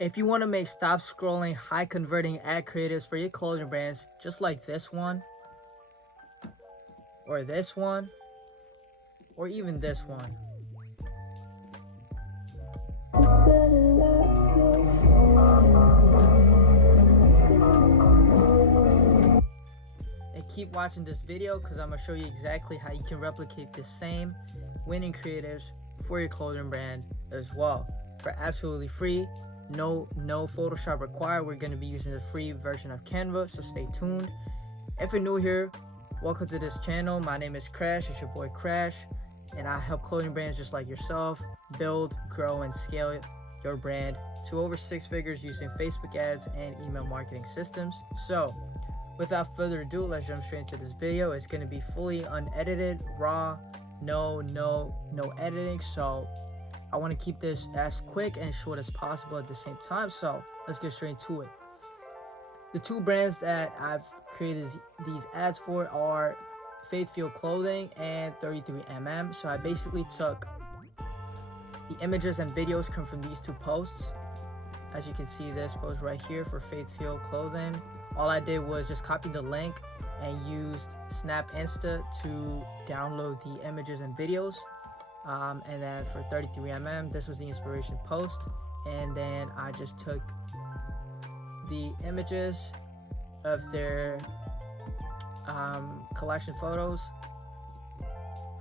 If you want to make stop scrolling, high converting ad creatives for your clothing brands, just like this one, or this one, or even this one. And keep watching this video because I'm going to show you exactly how you can replicate the same winning creatives for your clothing brand as well for absolutely free. No Photoshop required. We're going to be using the free version of Canva, so stay tuned. If you're new here, welcome to this channel. My name is Crash. It's your boy Crash, and I help clothing brands just like yourself build, grow, and scale your brand to over 6 figures using Facebook ads and email marketing systems. So without further ado, let's jump straight into this video. It's going to be fully unedited, raw, no editing. So I want to keep this as quick and short as possible at the same time. So let's get straight to it. The two brands that I've created these ads for are Faith Field Clothing and 33mm. So I basically took the images and videos come from these two posts. As you can see, this post right here for Faith Field Clothing, all I did was just copy the link and used Snap Insta to download the images and videos. And then for 33mm, this was the inspiration post. And then I just took the images of their collection photos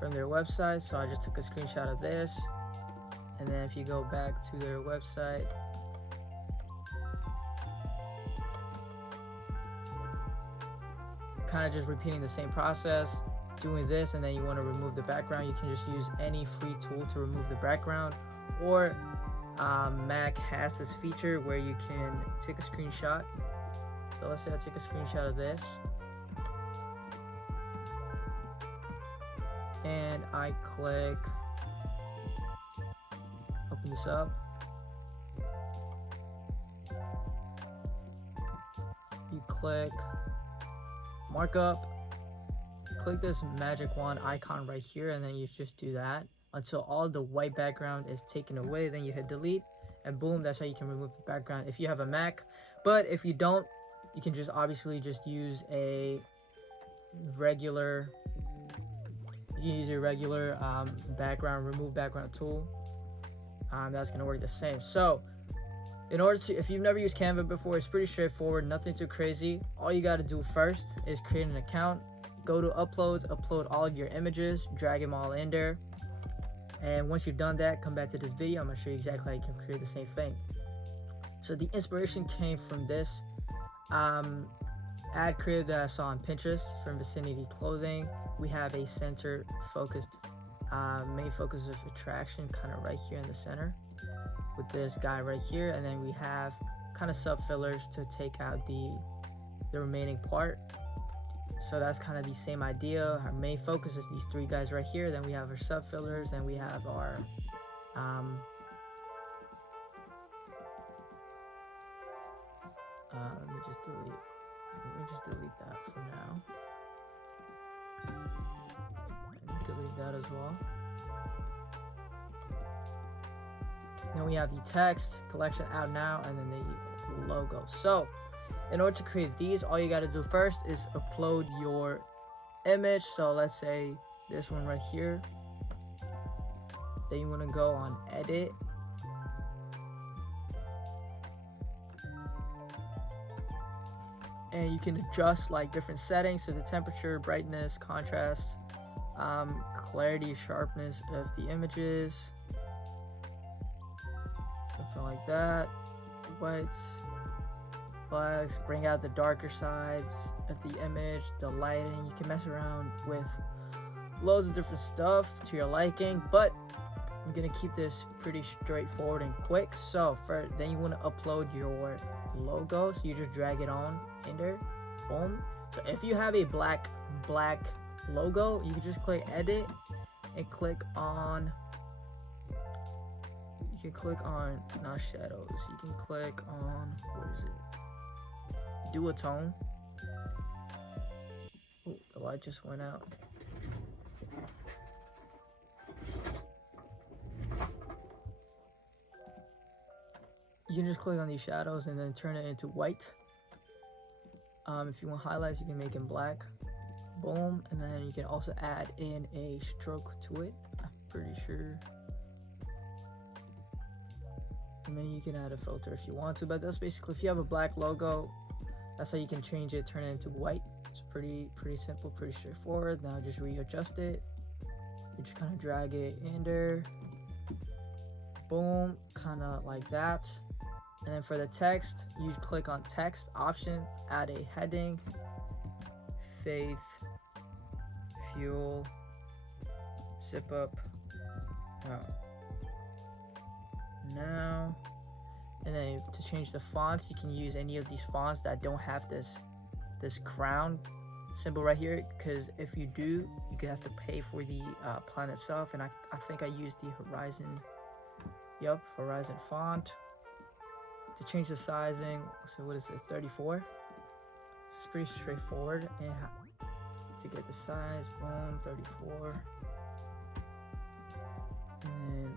from their website. So I just took a screenshot of this. And then if you go back to their website, kind of just repeating the same process, doing this, and then you want to remove the background, you can just use any free tool to remove the background. Or Mac has this feature where you can take a screenshot. So let's say I take a screenshot of this and I click open this up. You click markup, click this magic wand icon right here, and then you just do that until all the white background is taken away. Then you hit delete, and boom, that's how you can remove the background if you have a Mac. But if you don't, you can just obviously just use a regular background remove background tool. That's gonna work the same. So in order to, if you've never used Canva before, it's pretty straightforward, nothing too crazy. All you got to do first is create an account, go to uploads, upload all of your images, drag them all in there. And once you've done that, come back to this video. I'm going to show you exactly how you can create the same thing. So the inspiration came from this ad creative that I saw on Pinterest from Vicinity Clothing. We have a center focused, main focus of attraction kind of right here in the center with this guy right here, and then we have kind of sub fillers to take out the remaining part. So that's kind of the same idea. Our main focus is these 3 guys right here, then we have our sub fillers, and we have our let me just delete that for now, and delete that as well. Then we have the text, collection out now, and then the logo. So in order to create these, all you got to do first is upload your image. So let's say this one right here. Then you want to go on edit. And you can adjust like different settings, so the temperature, brightness, contrast, clarity, sharpness of the images, something like that. Whites, blacks, bring out the darker sides of the image, the lighting. You can mess around with loads of different stuff to your liking, but I'm gonna keep this pretty straightforward and quick. So then you want to upload your logo, so you just drag it on in there, boom. So if you have a black logo, you can just click edit and click on, you can click on, not shadows, you can click on, where is it, duotone. Ooh, the light just went out. you can just click on these shadows and then turn it into white. If you want highlights, you can make it black. Boom. And then you can also add in a stroke to it, I'm pretty sure. And then you can add a filter if you want to, but that's basically, if you have a black logo, that's how you can change it, turn it into white. It's pretty simple, pretty straightforward. Now just readjust it. You just kind of drag it in there. Boom, kind of like that. And then for the text, you click on text option, add a heading, faith, fuel, zip up, now. And then to change the fonts, you can use any of these fonts that don't have this crown symbol right here, because if you do, you could have to pay for the plan itself. And I think I used the Horizon, Horizon font. To change the sizing, so what is this, 34? It's pretty straightforward. And to get the size, boom, 34. And then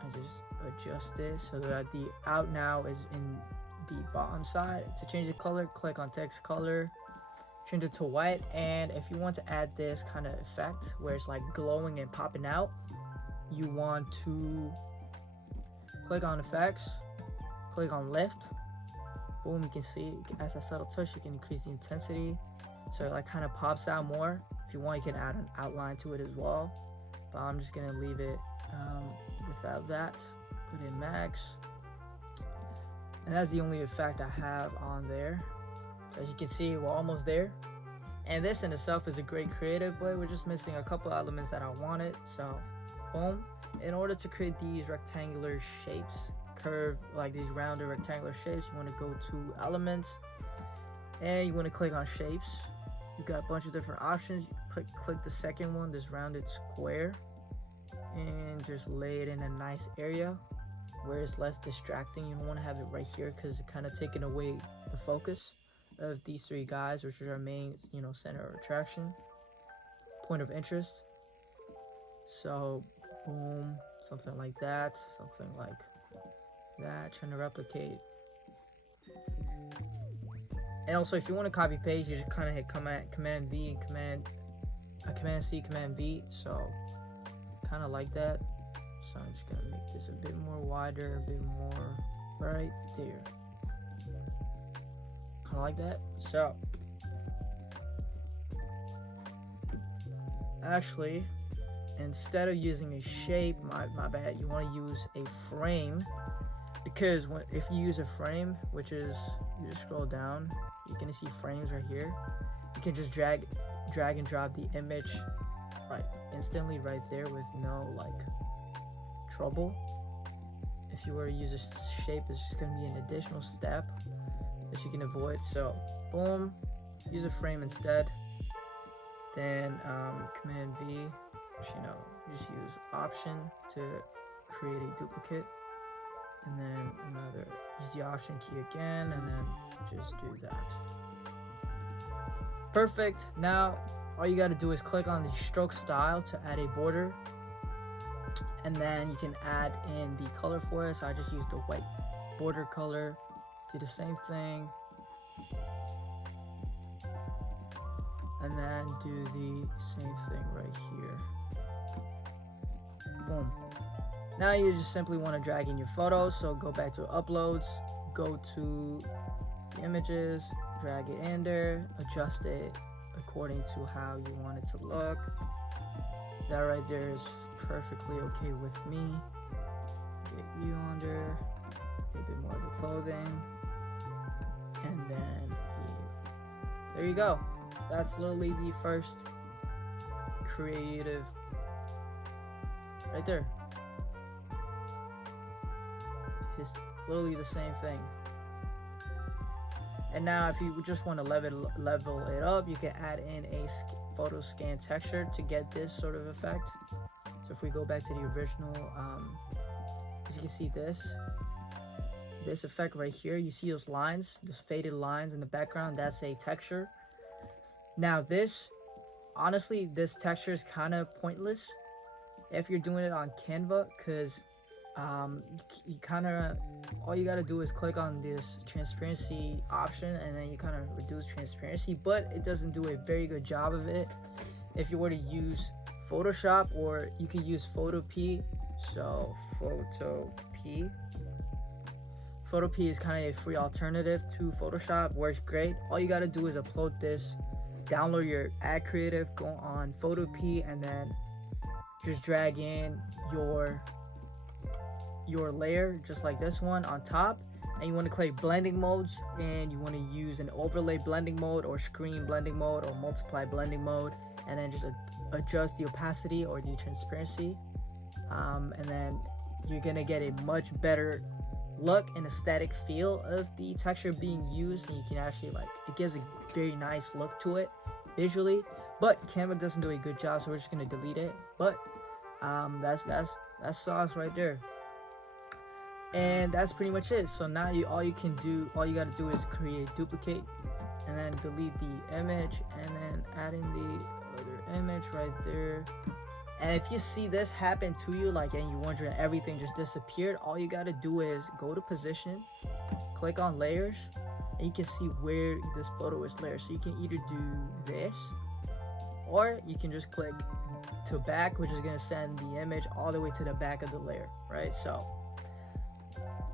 I just adjust it so that the out now is in the bottom side. To change the color, click on text color, change it to white. And if you want to add this kind of effect where it's like glowing and popping out, you want to click on effects, click on lift. Boom, you can see as a subtle touch, you can increase the intensity so it like kind of pops out more. If you want, you can add an outline to it as well, but I'm just gonna leave it without that. Put in max, and that's the only effect I have on there. So as you can see, we're almost there, and this in itself is a great creative, but we're just missing a couple elements that I wanted. So boom, in order to create these rectangular shapes, curve, like these rounded rectangular shapes, you want to go to elements and you want to click on shapes. You've got a bunch of different options. You click the second one, this rounded square, and just lay it in a nice area where it's less distracting. You don't want to have it right here because it's kind of taking away the focus of these three guys, which is our main, center of attraction, point of interest. So boom, something like that, something like that, trying to replicate. And also, if you want to copy paste, you just kind of hit command V and command C, command V. So kind of like that. So I'm just gonna make this a bit more wider, a bit more right there, kind of like that. So actually, instead of using a shape, my bad, you want to use a frame. Because if you use a frame, which is, you just scroll down, you're gonna see frames right here. You can just drag and drop the image instantly right there with no trouble. If you were to use a shape, it's just gonna be an additional step that you can avoid. So boom, use a frame instead. Then command V, which, just use option to create a duplicate. And then use the option key again, and then just do that. Perfect. Now all you got to do is click on the stroke style to add a border, and then you can add in the color for it. So I just use the white border color. Do the same thing, and then do the same thing right here. Boom. Now you just simply want to drag in your photos. So go back to uploads, go to the images, drag it in there, adjust it according to how you want it to look. That right there is perfectly okay with me. Get you on there, get a bit more of the clothing, and then there you go. That's literally the first creative right there. It's literally the same thing. And now if you just want to level it up, you can add in a photo scan texture to get this sort of effect. So if we go back to the original, as you can see this effect right here, you see those lines, those faded lines in the background, that's a texture. Now this, honestly, this texture is kind of pointless if you're doing it on Canva, because you kind of, all you got to do is click on this transparency option, and then you kind of reduce transparency, but it doesn't do a very good job of it. If you were to use Photoshop, or you could use Photopea. So Photopea is kind of a free alternative to Photoshop, works great. All you got to do is upload this, download your ad creative, go on Photopea, and then just drag in your layer, just like this one on top. And you want to click blending modes, and you want to use an overlay blending mode, or screen blending mode, or multiply blending mode, and then just adjust the opacity or the transparency, and then you're gonna get a much better look and aesthetic feel of the texture being used, and you can actually, like, it gives a very nice look to it visually. But Canva doesn't do a good job, so we're just gonna delete it. But that's sauce right there. And that's pretty much it. So now all you gotta do is create duplicate, and then delete the image, and then add in the other image right there. And if you see this happen to you, like, and you wondering everything just disappeared, all you gotta do is go to position, click on layers, and you can see where this photo is layered. So you can either do this, or you can just click to back, which is gonna send the image all the way to the back of the layer, right? So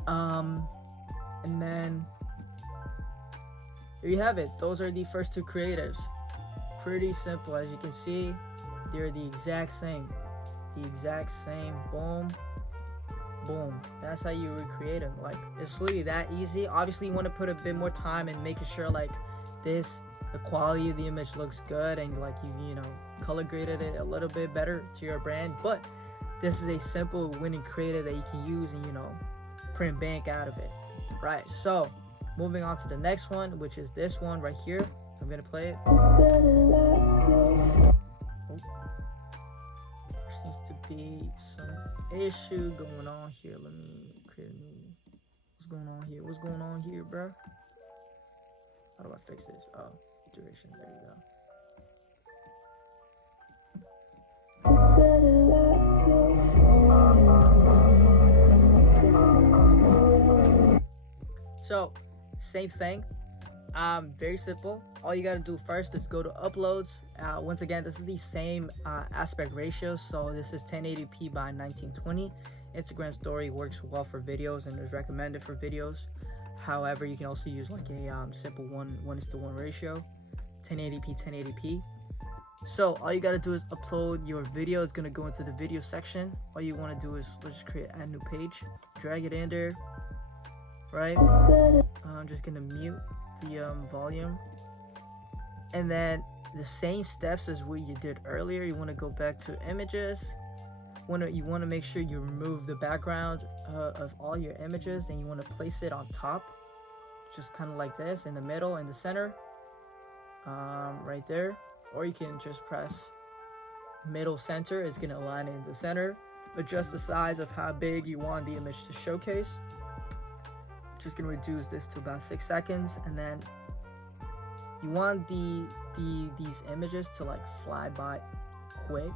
and then there you have it. Those are the first two creatives. Pretty simple. As you can see, they're the exact same. Boom, boom. That's how you recreate them. Like, it's really that easy. Obviously, you want to put a bit more time in making sure, like, the quality of the image looks good, and like you know, color graded it a little bit better to your brand. But this is a simple winning creative that you can use, and, you know, print bank out of it. Right, so moving on to the next one, which is this one right here. So I'm gonna play it. Oh. There seems to be some issue going on here. Let me create a new. What's going on here, bro? How do I fix this? Oh, duration. There you go. So, same thing. Very simple. All you gotta do first is go to uploads. Once again, this is the same aspect ratio, so this is 1080p by 1920. Instagram story works well for videos and is recommended for videos. However, you can also use like a simple 1:1 ratio, 1080p. So all you gotta do is upload your video. It's gonna go into the video section. All you want to do is, let's just create a new page, drag it in there, right? I'm just gonna mute the volume, and then the same steps as what you did earlier. You want to go back to images. You want to make sure you remove the background of all your images, and you want to place it on top, just kind of like this, in the middle, in the center, right there. Or you can just press middle center. It's going to align in the center. Adjust the size of how big you want the image to showcase. Just gonna reduce this to about 6 seconds, and then you want these images to like fly by quick.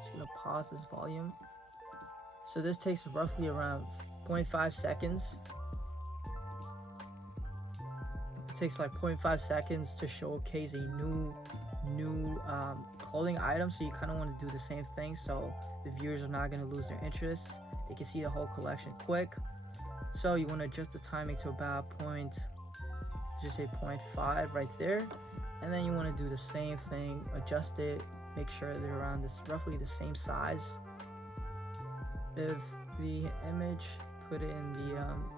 Just gonna pause this volume. So this takes roughly around 0.5 seconds. It takes like 0.5 seconds to showcase a new clothing item. So you kind of want to do the same thing, so the viewers are not gonna lose their interest. They can see the whole collection quick. So you want to adjust the timing to about 0.5 right there, and then you want to do the same thing, adjust it, make sure they're around this roughly the same size of the image. Put it in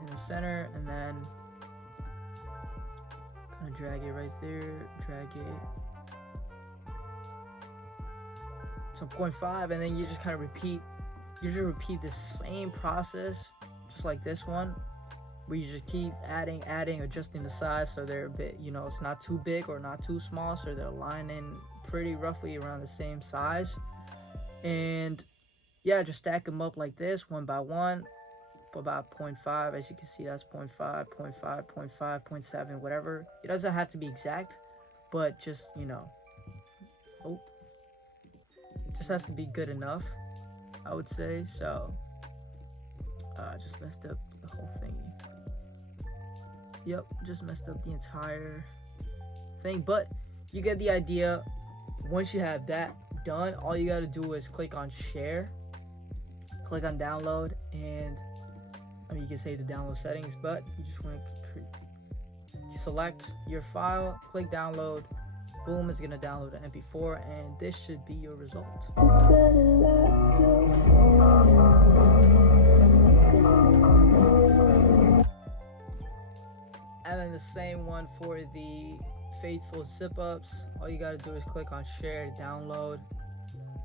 the center, and then kind of drag it right there, drag it to 0.5, and then you just kind of repeat the same process, just like this one, where you just keep adding, adjusting the size so they're a bit, you know, it's not too big or not too small, so they're aligning pretty roughly around the same size. And yeah, just stack them up like this, one by one, about 0.5. As you can see, that's 0.5, 0.5, 0.5, 0.7, whatever. It doesn't have to be exact, but just, you know, it just has to be good enough, I would say. So Just messed up the whole thing. Yep, just messed up the entire thing, but you get the idea. Once you have that done, all you got to do is click on share, click on download, and you can save the download settings, but you just want to select your file, click download, boom, it's gonna download an MP4, and this should be your result. And then the same one for the faithful zip ups. All you gotta do is click on share, download.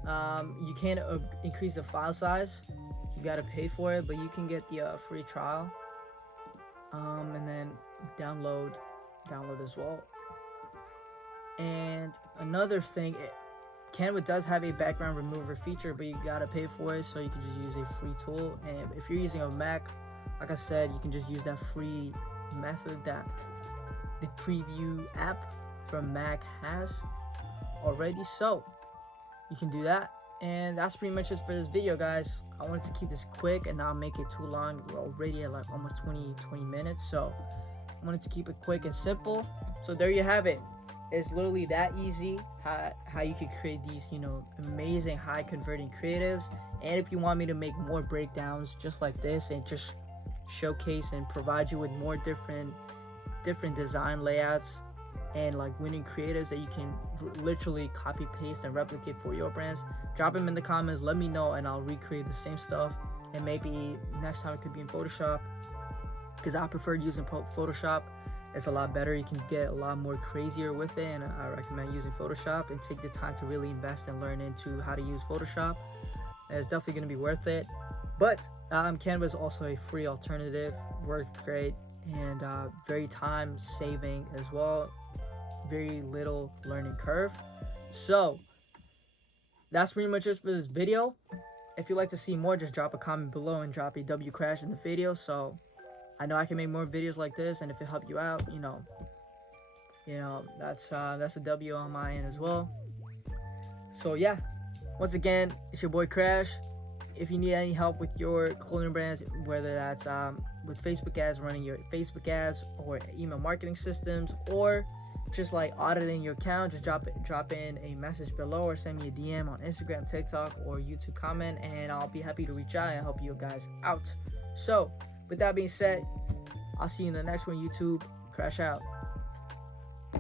You can't increase the file size, you gotta pay for it, but you can get the free trial, and then download as well. And another thing, Canva does have a background remover feature, but you gotta pay for it, so you can just use a free tool. And if you're using a Mac, like I said, you can just use that free method that the preview app from Mac has already, so you can do that. And that's pretty much it for this video, guys. I wanted to keep this quick and not make it too long. We're already at like almost 20 minutes, so I wanted to keep it quick and simple. So there you have it. It's literally that easy how you could create these, amazing high converting creatives. And if you want me to make more breakdowns just like this and just showcase and provide you with more different design layouts and like winning creatives that you can literally copy paste and replicate for your brands, drop them in the comments, let me know, and I'll recreate the same stuff. And maybe next time it could be in Photoshop, because I prefer using Photoshop. It's a lot better. You can get a lot more crazier with it, and I recommend using Photoshop and take the time to really invest and learn into how to use Photoshop. And it's definitely going to be worth it. But Canva is also a free alternative, works great, and very time saving as well. Very little learning curve. So that's pretty much it for this video. If you'd like to see more, just drop a comment below and drop a W crash in the video, so I know I can make more videos like this. And if it helped you out, that's a W on my end as well. So yeah, once again, it's your boy Crash. If you need any help with your clothing brands, whether that's with Facebook ads, running your Facebook ads, or email marketing systems, or just like auditing your account, just drop in a message below or send me a DM on Instagram, TikTok, or YouTube comment, and I'll be happy to reach out and help you guys out. So with that being said, I'll see you in the next one. YouTube, Crash out.